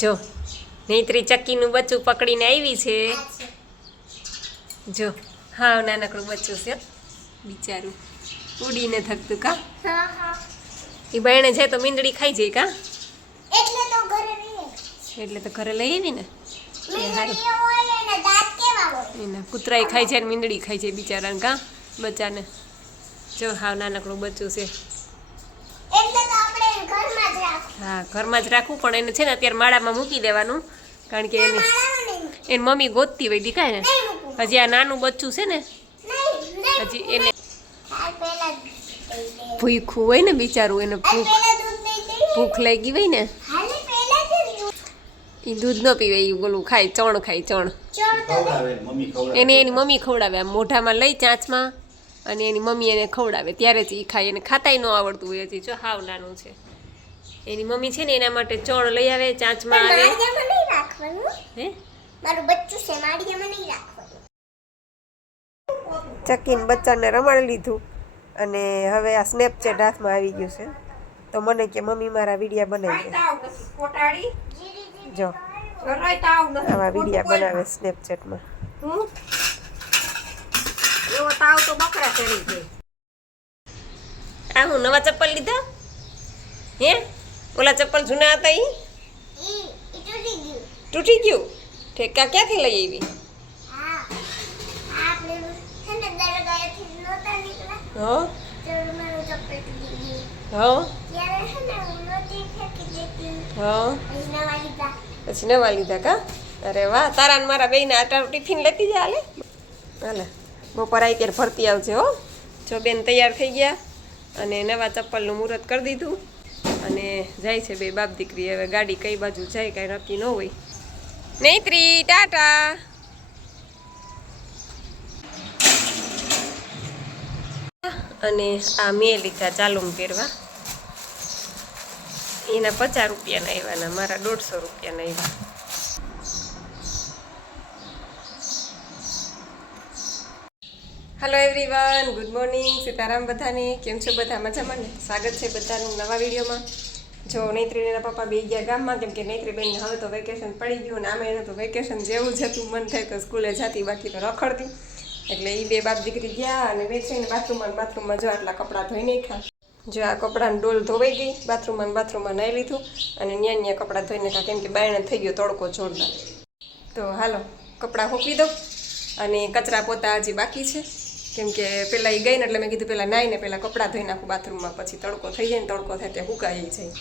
જો નૈત્રી ચક્કીનું બચ્ચું પકડીને આવી છે. જો હા નાનકડું બચ્ચું છે બિચારું ઉડીને થકતું કા. એ બાયણે જાય તો મીંદડી ખાઈ જાય કા. એટલે તો ઘરે લઈ આવી ને એના કૂતરાય ખાઈ જાય ને મીંદડી ખાઈ જાય બિચારાને કા બચ્ચાને. જો હાવ નાનકડું બચ્ચું છે. હા ઘરમાં જ રાખવું પણ એને છે ને અત્યારે માળામાં મૂકી દેવાનું કારણ કે એની મમ્મી ગોતતી હોય દીકાય ને. હજી આ નાનું બચ્ચું છે ને હજી એને ભૂખ્યું હોય ને બિચારું એને ભૂખ લાગી હોય ને એ દૂધ ન પીવે એ બોલું ખાય ચણ ખાય ચણ. એને એની મમ્મી ખવડાવે આમ મોઢામાં લઈ ચાંચમાં અને એની મમ્મી એને ખવડાવે ત્યારે જ એ ખાય. એને ખાતાય ન આવડતું હોય હજી જો હાવ નાનું છે. એની મમ્મી છે ને એના માટે ચણ લઈ આવે ચાંચમાં આવે. હે મારું બચ્ચું છે માળિયામાં નહીં રાખવાનું. ચકીન બચ્ચાને રમાડી લીધું અને હવે આ સ્નેપચેટ હાથમાં આવી ગયું છે તો મને કે મમ્મી મારા વિડીયા બનાવી દે. જો આવા વિડીયા બનાવે સ્નેપચેટમાં. એવો તાવ તો બકરા ચડી ગઈ. આ હું નવા ચપ્પલ લીધા હે? ઓલા ચપ્પલ જૂના હતા ઈ તૂટી ગયું. ઠેકા ક્યાંથી લઈ આવી? પછી નવા લીધા કા. અરે વાહ તારા ને મારા બેન આટા ટિફિન લેતી જા હાલે. હાલે બપોર આવી ત્યારે ભરતી આવજે હો. જો બેન તૈયાર થઈ ગયા અને નવા ચપ્પલનું મુહૂર્ત કરી દીધું અને જાય છે બે બાપ દીકરી. હવે ગાડી કઈ બાજુ જાય કાંઈ નક્કી ન હોય. નૈત્રી ટાટા. અને આ મેં લીધા ચાલુમ પહેરવા એના 50 રૂપિયાના આવ્યા, મારા 150 રૂપિયાના આવ્યા. Hello everyone, good morning, Sitaram બધાને. કેમ છો બધા? મજામાં ને? સ્વાગત છે બધાનું નવા વિડીયોમાં. જો નૈત્રીના પપ્પા બે ગયા ગામમાં કેમ કે નૈત્રીબેનને હવે તો વેકેશન પડી ગયું ને આમે એને તો વેકેશન જેવું જ હતું. મન થાય તો સ્કૂલે જતી બાકી તો રખડતી. એટલે એ બે બાપ દીકરી ગયા અને બેસીને બાથરૂમમાં જો આટલા કપડાં ધોઈ નાખ્યા. જો આ કપડાની ડોલ ધોવાઈ ગઈ, બાથરૂમમાં નાહી લીધું અને ન્યા કપડાં ધોઈ નાખ્યા કેમ કે બાયણે થઈ ગયો તડકો જોરદાર. તો હાલો કપડાં મૂકી દો અને કચરા પોતા હજી બાકી છે કેમ કે પહેલાં એ ગઈ ને એટલે મેં કીધું પહેલાં નાહીને પહેલાં કપડાં ધોઈ નાખું બાથરૂમમાં, પછી તડકો થઈ જાય ને તડકો થાય ત્યાં હુકાઈ જાય.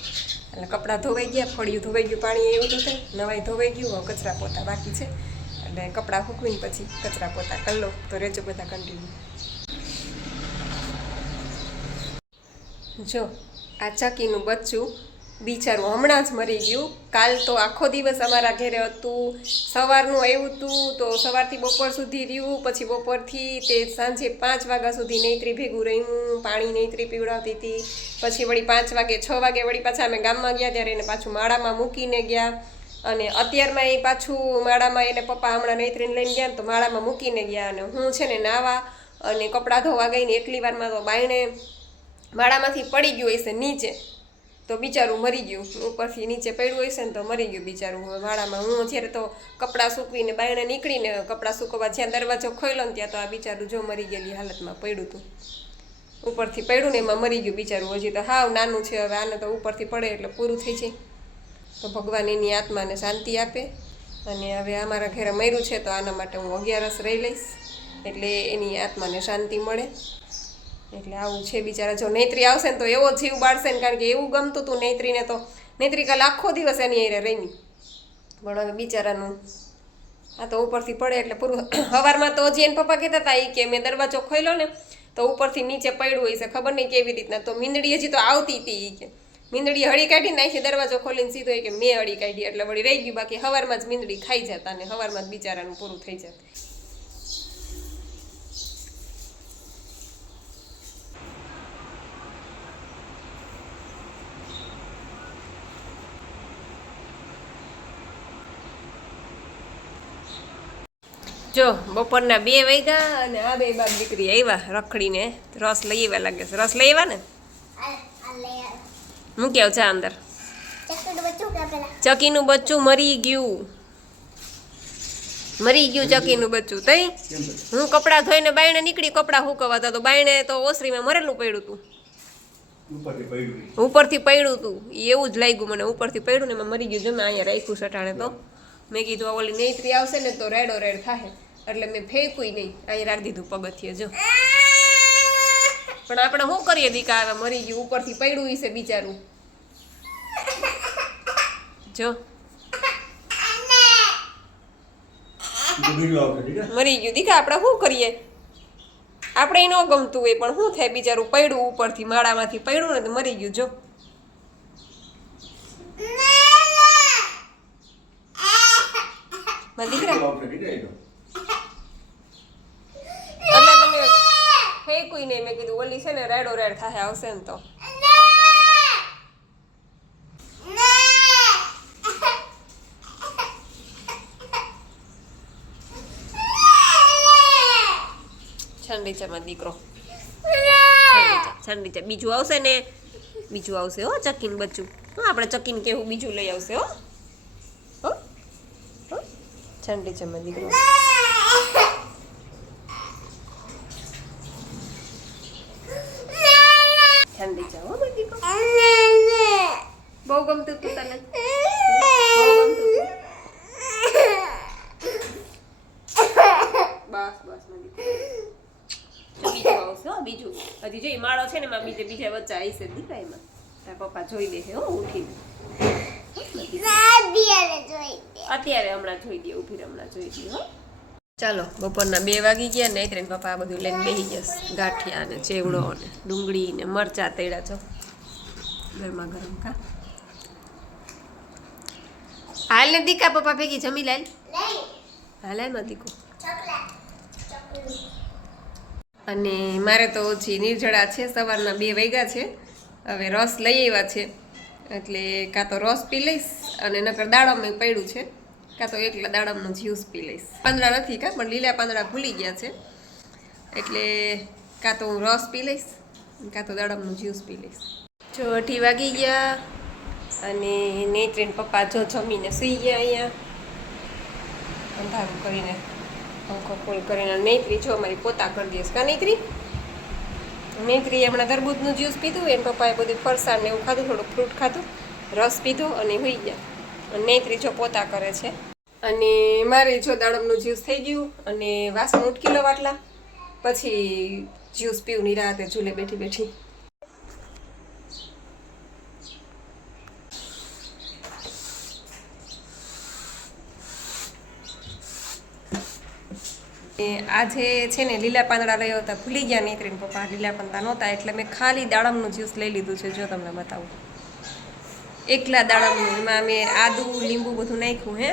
એટલે કપડાં ધોવાઈ ગયા, ફળિયું ધોવાઈ ગયું, પાણી એવું તો થાય, નવાઈ ધોવાઈ ગયું, હવે કચરા પોતા બાકી છે. એટલે કપડાં સૂકવીને પછી કચરા પોતા કરી લો. તો રહેજો બધા કન્ટિન્યુ. જો આ ચકીનું બચ્ચું બિચારું હમણાં જ મરી ગયું. કાલ તો આખો દિવસ અમારા ઘરે હતું, સવારનું આવ્યું હતું તો સવારથી બપોર સુધી રહ્યું, પછી બપોરથી તે સાંજે 5 વાગ્યા સુધી નૈત્રી ભેગું રહ્યું, પાણી નૈત્રી પીવડાવતી હતી. પછી વળી 5 વાગે 6 વાગે વળી પાછા અમે ગામમાં ગયા ત્યારે એને પાછું માળામાં મૂકીને ગયા અને અત્યારમાં એ પાછું માળામાં એને પપ્પા હમણાં નૈત્રીને લઈને ગયા ને તો માળામાં મૂકીને ગયા અને હું છે ને નાવા અને કપડાં ધોવા ગઈ ને એટલી વારમાં તો બાયણે માળામાંથી પડી ગયું હશે નીચે તો બિચારું મરી ગયું. ઉપરથી નીચે પડ્યું હશે ને તો મરી ગયું બિચારું. હવે માળામાં હું જ્યારે તો કપડાં સૂકવીને બાયણે નીકળીને કપડાં સૂકવવા જ્યાં દરવાજો ખોલ્યો ને ત્યાં તો આ બિચારું જો મરી ગયેલી હાલતમાં પડ્યું હતું. ઉપરથી પડ્યું ને એમાં મરી ગયું બિચારું. હજી તો હાવ નાનું છે, હવે આને તો ઉપરથી પડે એટલે પૂરું થઈ જાય. તો ભગવાન એની આત્માને શાંતિ આપે. અને હવે અમારા ઘરે મર્યું છે તો આના માટે હું 11 રહી લઈશ એટલે એની આત્માને શાંતિ મળે. એટલે આવું છે બિચારા. જો નૈત્રી આવશે ને તો એવો જીવ બાળશે ને કારણ કે એવું ગમતું હતું નૈત્રીને. તો નૈત્રી કાલે આખો દિવસ એની હારે રમી પણ હવે બિચારાનું આ તો ઉપરથી પડે એટલે પૂરું. સવારમાં તો હજી એને પપ્પા કહેતા હતા એ કે મેં દરવાજો ખોલ્યો ને તો ઉપરથી નીચે પડ્યું હશે, ખબર નહીં કેવી રીતના. તો મીંદડી હજી તો આવતી હતી કે મીંદડી હળી કાઢી નાખી, દરવાજો ખોલીને સીધો કે મેં હળી કાઢી એટલે વળી રહી ગયું. બાકી સવારમાં જ મીંદડી ખાઈ જતા અને સવારમાં જ બિચારાનું પૂરું થઈ જતું. જો બપોરના 2 વાગ્યા અને આ બે બાપ દીકરી આવ્યા રખડીને રસ લઈ આવ્યા લાગે છે. રસ લઈ આવ્યા ને મૂકી આવ ચા અંદર. ચકીનું બચ્ચું મરી ગયું ચકીનું બચ્ચું તઈ હું કપડાં ધોઈને બાયણે નીકળી કપડાં હુકવાતા તો બાયણે તો ઓસરીમાં મરેલું પડ્યું હતું ઉપરથી પડ્યું હતું એવું જ લાગ્યું મને ઉપરથી પડ્યું ને એમાં મરી ગયું જો મેં અહીંયા રાખ્યું સટાણે તો મેં કીધું ઓલી નેત્રી આવશે ને તો રેડો રેડ થાય એટલે મેં ફેંકું નહીં અહીંયા રાખી દીધું પગથિયે જો પણ આપણે શું કરીએ દીકા હવે મરી ગયું ઉપરથી પડ્યું હશે બિચારું જો મરી ગયું દીકા આપણે શું કરીએ આપણે ન ગમતું હોય પણ શું થાય બિચારું પડ્યું ઉપરથી માળામાંથી પડ્યું ને તો મરી ગયું જો દીકરા એટલે તમે ફેંકું નહીં મેં કીધું ઓલી છે ને રેડો રેડ થાય આવશે ને તો છંડીચામાં દીકરો છંડીચા બીજું આવશે ને બીજું આવશે હો ચકીન બચ્ચું હા આપણે ચકીન કેવું બીજું લઈ આવશે હો છંડીચામાં દીકરો છંડીચા હો દીકરો બહુ ગમતું તું તને બહુ ગમતું બસ બસ બીજું આવશે હો બીજું હજી જો માળો છે ને એમાં બીજા બચ્ચા આવી છે દીકરા એમાં તારા પપ્પા જોઈ દે હો ઉઠીને અત્યારે હમણાં જોઈ દે ઉભી હમણાં જોઈ દે હો ચાલો બપોરના 2 વાગી ગયા ને ત્રણ પપ્પા આ બધું લઈને બેસી જશે ગાંઠિયા ને ચેવડો ને ડુંગળી ને મરચા તળ્યા છો ગરમા ગરમ કા હાલ ને દીકા પપ્પા ભેગી જમી લાલ હાલ માં દીકો અને મારે તો હજી નિર્જળા છે સવારના 2 વાગ્યા છે હવે રસ લઈ આવ્યા છે એટલે કાં તો રસ પી લઈશ અને નકર દાડમ પડ્યું છે કાં તો એકલા દાડમનો જ્યુસ પી લઈશ પાંદડા નથી કાં પણ લીલા પાંદડા ભૂલી ગયા છે એટલે કાં તો હું રસ પી લઈશ કાં તો દાડમનું જ્યુસ પી લઈશ જો 8 વાગી ગયા અને નેત્રીન પપ્પા જો જમીને સૂઈ ગયા અહીંયા અંધારું કરીને પંખો ફૂલ કરીને નેત્રી જો અમારી પોતા કરી દઈશ કા નેત્રી હમણાં તરબૂચનું જ્યુસ પીધું એને પપ્પાએ બધું ફરસાણ ને એવું ખાધું થોડુંક ફ્રૂટ ખાધું રસ પીધો અને હોઈ ગયા અને નેત્રી જો પોતા કરે છે અને મારે જો દાડમનું જ્યુસ થઈ ગયું અને વાસણ ઉટકી લો વાટલા પછી જ્યુસ પીવું નિરાતે ચૂલે બેઠી બેઠી આજે છે ને લીલા પાંદડા લઈ આવતા ભૂલી ગયા નેત્રીને પપ્પા લીલા પાંદડા નહોતા એટલે મેં ખાલી દાડમનું જ્યુસ લઈ લીધું છે જો તમને બતાવું એકલા દાડમનું એમાં મેં આદુ લીંબુ બધું નાખ્યું હે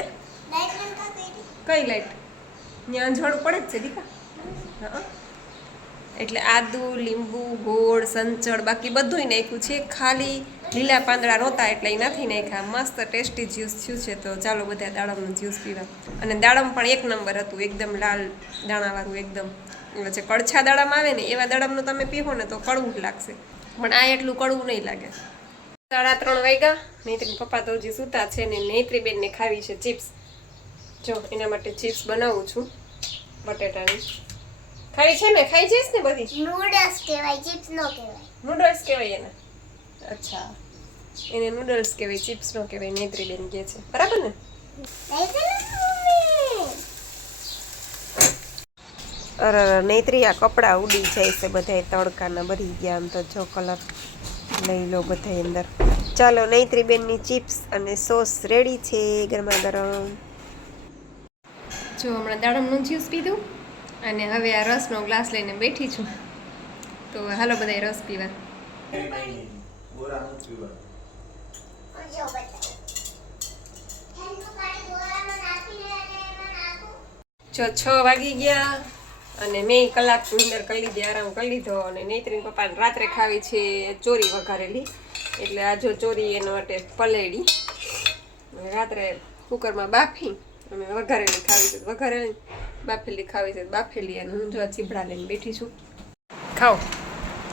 કઈ લાઈટ ત્યાં અંજવાળું પડે જ છે દીકા હા એટલે આદુ લીંબુ ગોળ સંચળ બાકી બધુંય નાખ્યું છે ખાલી લીલા પાંદડા નહોતા એટલે એ નથી નાખ્યા મસ્ત ટેસ્ટી જ્યુસ થયું છે તો ચાલો બધા દાડમનું જ્યુસ પીવા અને દાડમ પણ 1 નંબર હતું એકદમ લાલ દાણાવાળું એકદમ જે કડછા દાડામાં આવે ને એવા દાડમનું તમે પીવો ને તો કડવું જ લાગશે પણ આ એટલું કડવું નહીં લાગે 3:30 વાગ્યા નેત્રી પપ્પા તો હજી સૂતા છે ને નેત્રી બેનને ખાવી છે ચિપ્સ જો એના માટે ચિપ્સ બનાવું છું બટેટાની ખાઈ છે ને ખાઈ જઈશ ને બધી નૂડલ્સ કહેવાય ચિપ્સ નો કહેવાય નૂડલ્સ કહેવાય એને અચ્છા એને નૂડલ્સ કહેવાય ચિપ્સ નો કહેવાય નેત્રી બેન કહે છે બરાબર ને અરે નેત્રી આ કપડાં ઉડી જાય છે બધા તડકાના ભરી ગયા આમ તો જો કલર લઈ લો બધા અંદર ચાલો નેત્રી બેનની ચિપ્સ અને સોસ રેડી છે ગરમા ગરમ જો હમણાં દાડમનું જ્યુસ પીધું અને હવે આ રસનો ગ્લાસ લઈને બેઠી છું તો હાલો બધા રસ પીવા જો 6 વાગી ગયા અને મેં કલાકની અંદર કરી લીધી આરામ કરી લીધો અને નેત્રીન પપ્પાને રાત્રે ખાવી છે ચોરી વઘારેલી એટલે આ જો ચોરી એના માટે પલેડી રાત્રે કુકરમાં બાફી અને વઘારેલી ખાવી છે વઘારેલી બાફેલી ખાવી છે બાફેલી અને હું જો ચીભડા લઈને બેઠી છું ખાઓ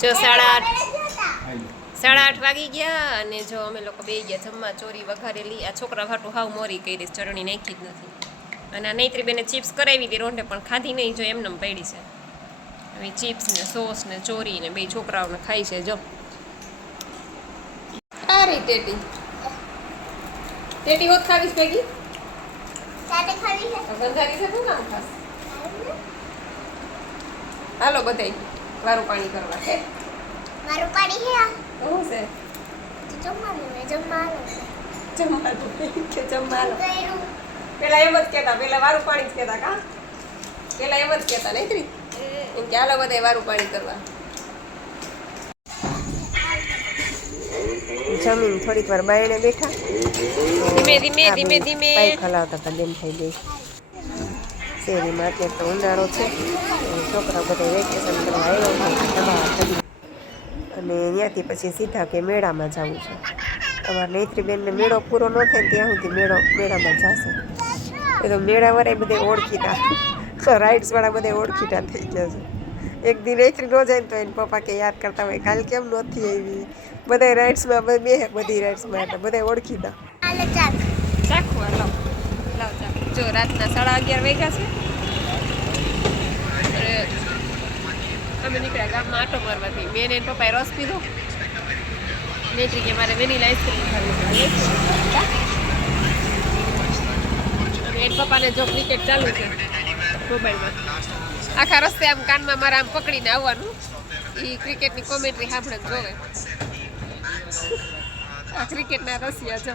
જો 8:30 8:30 વાગી ગયા અને જો અમે લોકો બે ગયા જમવા. ચોરી વઘારેલી. આ છોકરા ભાટું હાવ મોરી કરી ચટણી નાખી જ નથી. અને આ નૈત્રી બેને ચિપ્સ કરાવી હતી રોંઢે પણ ખાધી નહીં, જો એમને પડી છે. હવે ચિપ્સ ને સોસ ને ચોરી ને બે છોકરાઓને ખાઈ છે. જો અરે ટેટી ટેટી હોત ખાવીશ ભેગી સાથે ખાવી છે ગંધારી છે શું કામ ખાસ? હાલો બધાય વારું પાણી કરવા છે. મારું પાણી હે આ શું છે? જમવાનું કે જમવાનું ગયું પેલા એમ જ કહેતા, પેલા વારું પાણી જ કહેતા. કા પેલા એમ જ કહેતા નૈત્રી એમ કે હાલો બધાય વારું પાણી કરવા. જમીન થોડીક વાર બાયણે બેઠા, ધીમે ધીમે ધીમે ધીમે પાઇપ હલાવતા હતા બેન થઈ ગઈ શેરીમાં. અત્યારે તો ઉનાળો છે, છોકરા બધા વેકેશન કરવા આવ્યો છે અને ત્યાંથી પછી સીધા કે મેળામાં જવું છે. અમારા નૈત્રીબેનને મેળો પૂરો ન થાય ત્યાં સુધી મેળામાં જશે. એ તો મેળાવાળા બધે ઓળખીતા, રાઇડ્સવાળા બધે ઓળખીતા થઈ ગયા છે. એક દી નૈત્રી ન જાય ને તો એને પપ્પા કે યાદ કરતા હોય કાલ કેમ નહોતી આવી. બધા રાઇડ્સમાં બે બધી રાઇડ્સમાં એટલે બધા ઓળખીતા. આલે ચાક ચાખવા લાવ ચાખ. જો રાતના 11:30 વાગ્યા છે. અને અમે નીકળ્યા ગામમાં આટો મારવાથી. મેં એને પપ્પાએ રસ પીધો. નૈત્રી કે મારે વેનીલા આઈસ્ક્રીમ ખાવી છે. અને એન પપ્પાને જો ક્રિકેટ ચાલુ છે મોબાઈલમાં. આખા રસ્તે આમ કાનમાં મારા આમ પકડીને આવવાનું. એ ક્રિકેટની કોમેન્ટ્રી સાંભળે જોવે. આ ક્રિકેટના રસિયા જો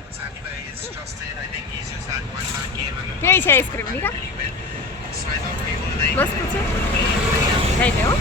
કેવી છે આઈસ્ક્રીમ નીકા? મસ્ત છે. ખાઈ લે હો.